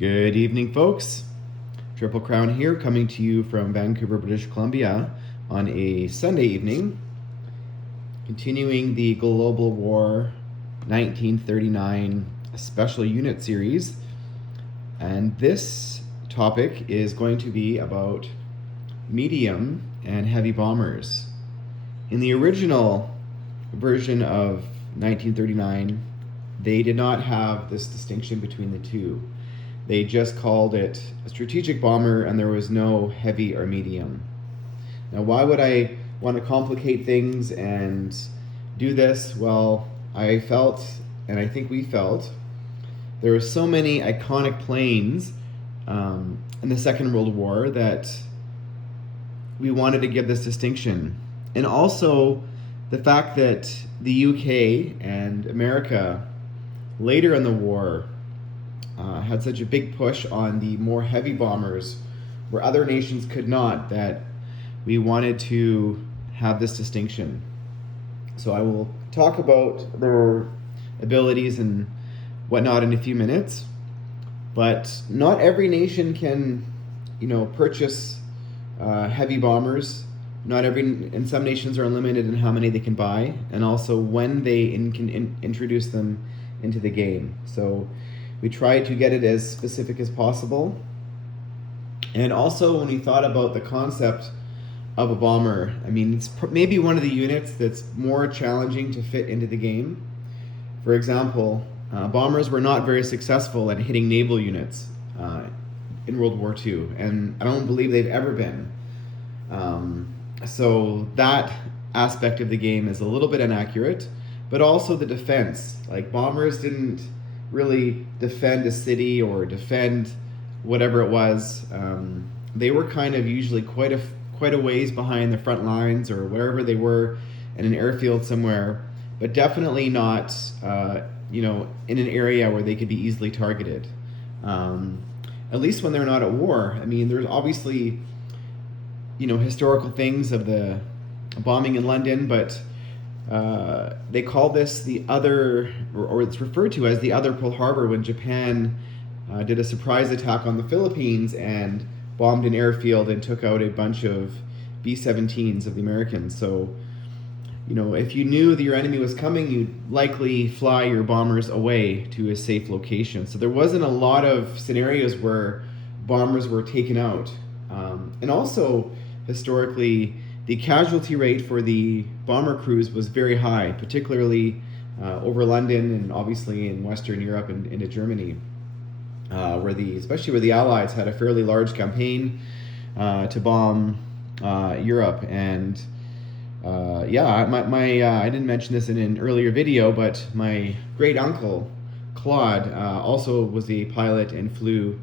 Good evening, folks. Triple Crown here, coming to you from Vancouver, British Columbia on a Sunday evening, continuing the Global War 1939 Special Unit series. And this topic is going to be about medium and heavy bombers. In the original version of 1939, they did not have this distinction between the two. They just called it a strategic bomber, and there was no heavy or medium. Now, why would I want to complicate things and do this? Well, I felt, and I think we felt, there were so many iconic planes in the Second World War that we wanted to give this distinction. And also the fact that the UK and America later in the war had such a big push on the more heavy bombers where other nations could not, that we wanted to have this distinction. So I will talk about their abilities and whatnot in a few minutes, but not every nation can, purchase heavy bombers. And some nations are limited in how many they can buy, and also when they can introduce them into the game. So we try to get it as specific as possible. And also, when we thought about the concept of a bomber, it's maybe one of the units that's more challenging to fit into the game. For example, bombers were not very successful at hitting naval units in World War II, and I don't believe they've ever been. So that aspect of the game is a little bit inaccurate, but also the defense. Like, bombers didn't really defend a city or defend whatever it was. They were kind of usually quite a ways behind the front lines or wherever they were in an airfield somewhere, but definitely not in an area where they could be easily targeted. At least when they're not at war. There's obviously historical things of the bombing in London, but they call this the other, or it's referred to as the other Pearl Harbor, when Japan did a surprise attack on the Philippines and bombed an airfield and took out a bunch of B-17s of the Americans. So, if you knew that your enemy was coming, you'd likely fly your bombers away to a safe location. So there wasn't a lot of scenarios where bombers were taken out. And also, historically, the casualty rate for the bomber crews was very high, particularly over London and obviously in Western Europe and into Germany, especially where the Allies had a fairly large campaign to bomb Europe. And I didn't mention this in an earlier video, but my great uncle Claude also was a pilot and flew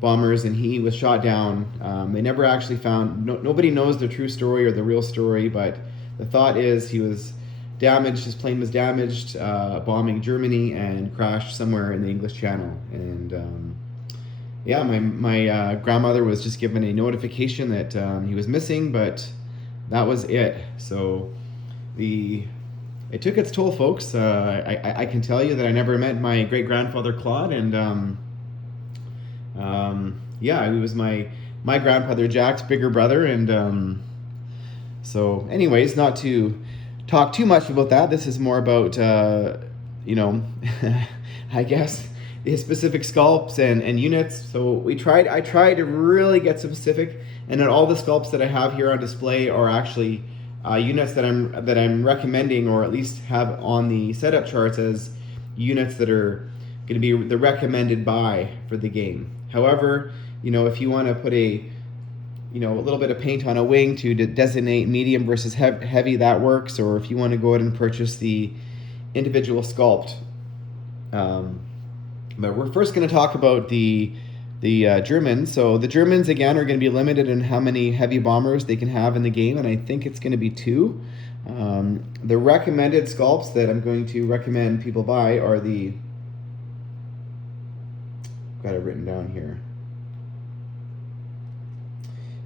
bombers, and he was shot down. They never actually found, nobody knows the true story or the real story, but the thought is he was damaged, his plane was damaged bombing Germany and crashed somewhere in the English Channel. And my grandmother was just given a notification that he was missing, but that was it. So it took its toll, folks. I can tell you that I never met my great-grandfather Claude, and he was my grandfather Jack's bigger brother. And so anyways, not to talk too much about that, this is more about I guess the specific sculpts and units. So I tried to really get specific, and then all the sculpts that I have here on display are actually units that I'm recommending, or at least have on the setup charts as units that are going to be the recommended buy for the game. However, if you want to put a little bit of paint on a wing to designate medium versus heavy, that works. Or if you want to go ahead and purchase the individual sculpt. But we're first going to talk about the Germans. So the Germans, again, are going to be limited in how many heavy bombers they can have in the game, and I think it's going to be 2. The recommended sculpts that I'm going to recommend people buy are got it written down here.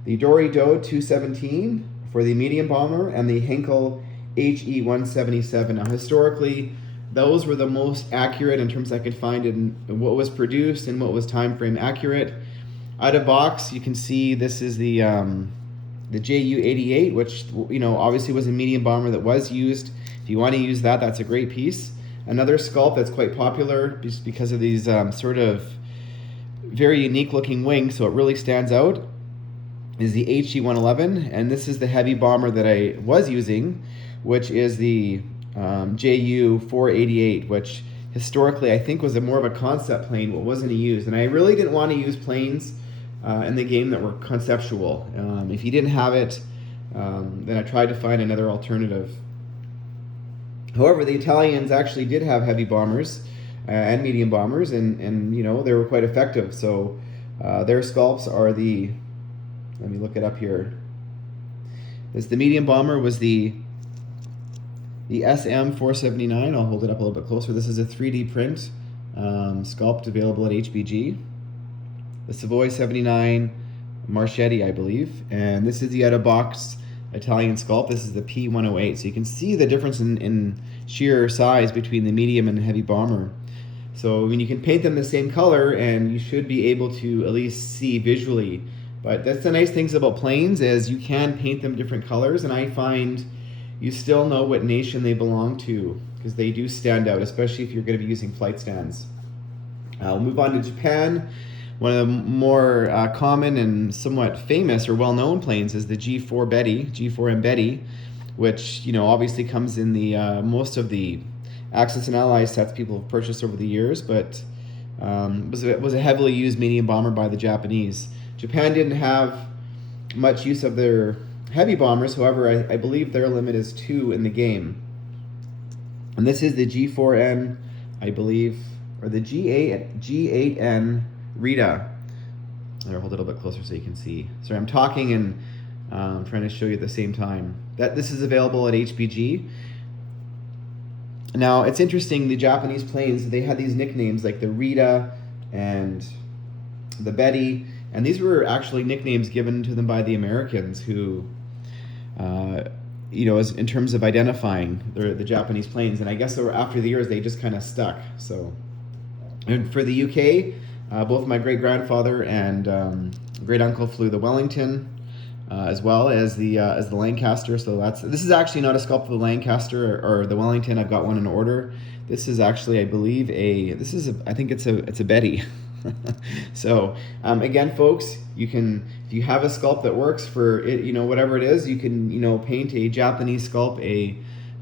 The Dory Doe 217 for the medium bomber, and the Henkel HE 177. Now, historically, those were the most accurate in terms I could find in what was produced and what was time frame accurate. Out of box, you can see this is the JU-88, which obviously was a medium bomber that was used. If you want to use that, that's a great piece. Another sculpt that's quite popular just because of these sort of very unique looking wings, so it really stands out, is the HE-111, and this is the heavy bomber that I was using, which is the JU-488, which historically I think was more of a concept plane, but wasn't used. And I really didn't want to use planes in the game that were conceptual. If you didn't have it, then I tried to find another alternative. However, the Italians actually did have heavy bombers and medium bombers, and they were quite effective. So their sculpts are the, let me look it up here. The medium bomber was the SM-479. I'll hold it up a little bit closer. This is a 3D print sculpt available at HBG. The Savoy 79 Marchetti, I believe. And this is the out-of-box Italian sculpt. This is the P108. So you can see the difference in sheer size between the medium and the heavy bomber. So you can paint them the same color and you should be able to at least see visually. But that's the nice things about planes, is you can paint them different colors, and I find you still know what nation they belong to because they do stand out, especially if you're going to be using flight stands. We'll move on to Japan. One of the more common and somewhat famous or well-known planes is the G4M Betty, which obviously comes in the most of the Axis and Allies sets people have purchased over the years, but was a heavily used medium bomber by the Japanese. Japan didn't have much use of their heavy bombers, however, I believe their limit is 2 in the game. And this is the G4N, I believe, or the G8N Rita. I'll hold it a little bit closer so you can see. Sorry, I'm talking and trying to show you at the same time. This is available at HBG. Now, it's interesting, the Japanese planes, they had these nicknames like the Rita and the Betty, and these were actually nicknames given to them by the Americans who, as in terms of identifying the Japanese planes. And I guess after the years, they just kind of stuck. So, and for the UK, both my great-grandfather and great-uncle flew the Wellington, as well as the Lancaster. So this is actually not a sculpt of the Lancaster or the Wellington. I've got one in order. This is actually, I believe, I think it's a Betty. So again, folks, if you have a sculpt that works for it, whatever it is, you can paint a Japanese sculpt,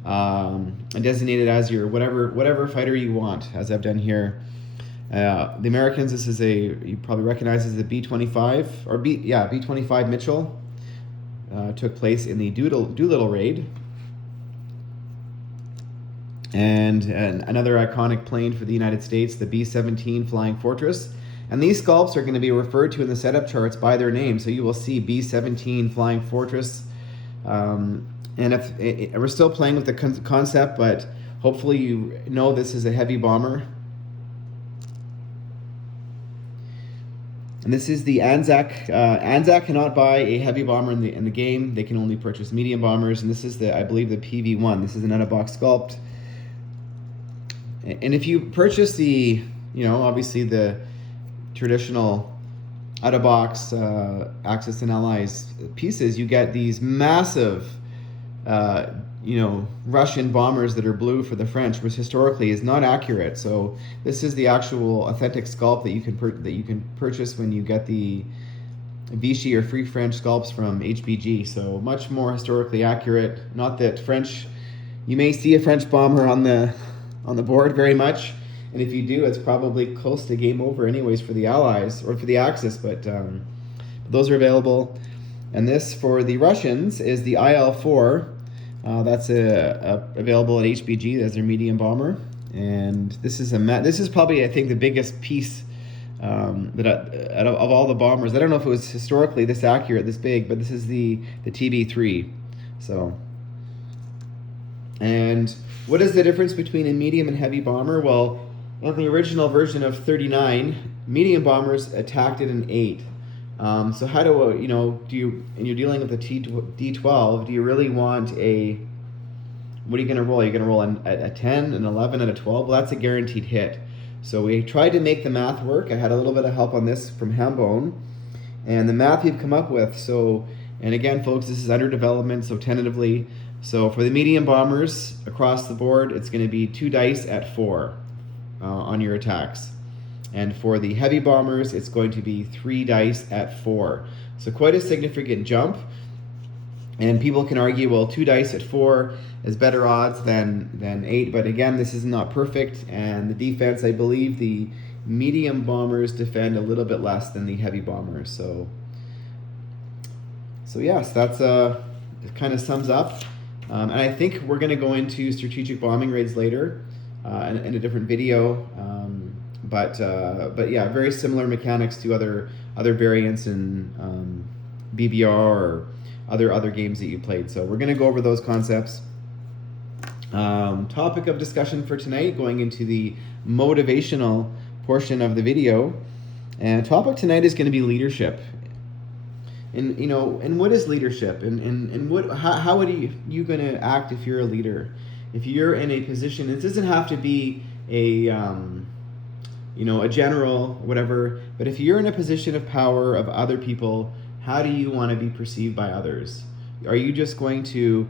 and designate it as your whatever fighter you want, as I've done here. The Americans, this is you probably recognize as the B-25 or B-25 Mitchell. Took place in the Doolittle raid. And another iconic plane for the United States, the B-17 Flying Fortress. And these sculpts are going to be referred to in the setup charts by their name. So you will see B-17 Flying Fortress. And we're still playing with the concept, but hopefully you know this is a heavy bomber. And this is the Anzac. Anzac cannot buy a heavy bomber in the game. They can only purchase medium bombers. And this is I believe, the PV-1. This is an out-of-box sculpt. And if you purchase the, obviously the traditional out-of-box Axis and Allies pieces, you get these massive, Russian bombers that are blue for the French, which historically is not accurate. So this is the actual authentic sculpt that you can purchase when you get the Vichy or Free French sculpts from HBG. So much more historically accurate. Not that you may see a French bomber on the board very much, and if you do, it's probably close to game over anyways for the Allies or for the Axis. But those are available. And this for the Russians is the IL-4. That's available at HBG as their medium bomber, and this is probably, I think, the biggest piece of all the bombers. I don't know if it was historically this accurate, this big, but this is the TB3. So, and what is the difference between a medium and heavy bomber? Well, in the original version of 39, medium bombers attacked at an 8. So how and you're dealing with the D12, do you really want a what are you going to roll? Are you going to roll a 10, an 11, and a 12? Well, that's a guaranteed hit. So we tried to make the math work. I had a little bit of help on this from Hambone, and the math we've come up with. So, and again, folks, this is under development, so tentatively. So for the medium bombers across the board, it's going to be 2 dice at 4 on your attacks. And for the heavy bombers, it's going to be 3 dice at 4. So quite a significant jump. And people can argue, well, 2 dice at 4 is better odds than 8. But again, this is not perfect. And the defense, I believe the medium bombers defend a little bit less than the heavy bombers. So yes, that's it kind of sums up. And I think we're going to go into strategic bombing raids later in a different video. But yeah, very similar mechanics to other variants in BBR or other games that you played. So we're going to go over those concepts. Topic of discussion for tonight, going into the motivational portion of the video. And topic tonight is going to be leadership. And what is leadership? And how are you going to act if you're a leader? If you're in a position, it doesn't have to be a general, whatever, but if you're in a position of power of other people, how do you want to be perceived by others? Are you just going to,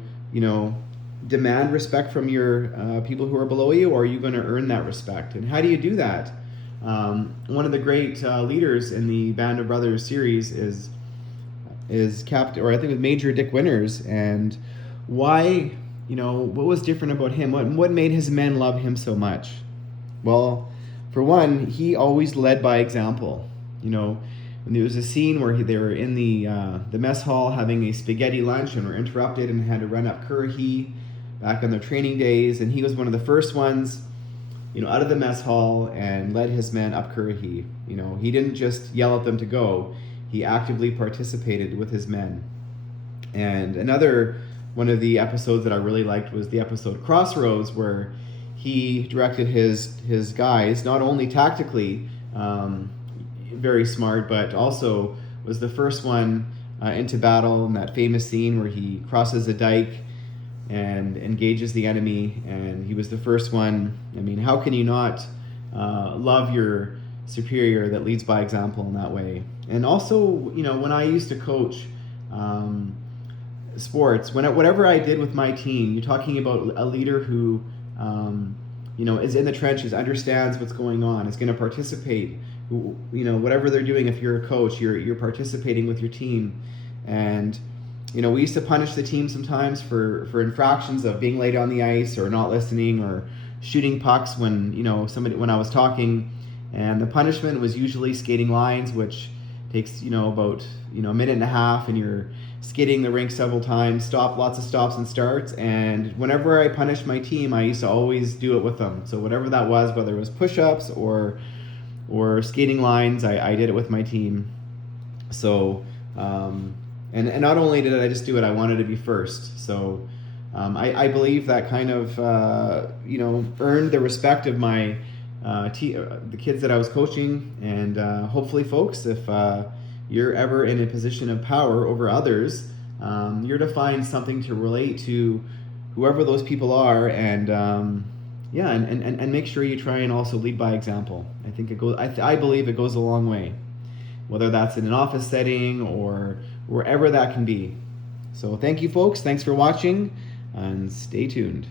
demand respect from your people who are below you, or are you going to earn that respect? And how do you do that? One of the great leaders in the Band of Brothers series is Captain, or I think it was Major Dick Winters. And why, what was different about him? What made his men love him so much? Well, for one, he always led by example. When there was a scene where they were in the mess hall having a spaghetti lunch and were interrupted and had to run up Currahee back on their training days, and he was one of the first ones, out of the mess hall and led his men up Currahee. He didn't just yell at them to go; he actively participated with his men. And another one of the episodes that I really liked was the episode Crossroads, where he directed his guys not only tactically very smart, but also was the first one into battle in that famous scene where he crosses a dike and engages the enemy, and he was the first one. I mean, how can you not love your superior that leads by example in that way? And also, when I used to coach sports, whatever I did with my team, you're talking about a leader who is in the trenches, understands what's going on, is going to participate. Whatever they're doing, if you're a coach, you're participating with your team. And we used to punish the team sometimes for infractions of being late on the ice or not listening or shooting pucks when I was talking. And the punishment was usually skating lines, which takes about a minute and a half, and you're skating the rink several times, lots of stops and starts. And whenever I punished my team, I used to always do it with them. So whatever that was, whether it was push-ups or skating lines, I did it with my team. So and not only did I just do it, I wanted to be first. So I believe that kind of earned the respect of my the kids that I was coaching. And hopefully, folks, if you're ever in a position of power over others, you're to find something to relate to whoever those people are, and and make sure you try and also lead by example. I think it goes. I believe it goes a long way, whether that's in an office setting or wherever that can be. So thank you, folks. Thanks for watching, and stay tuned.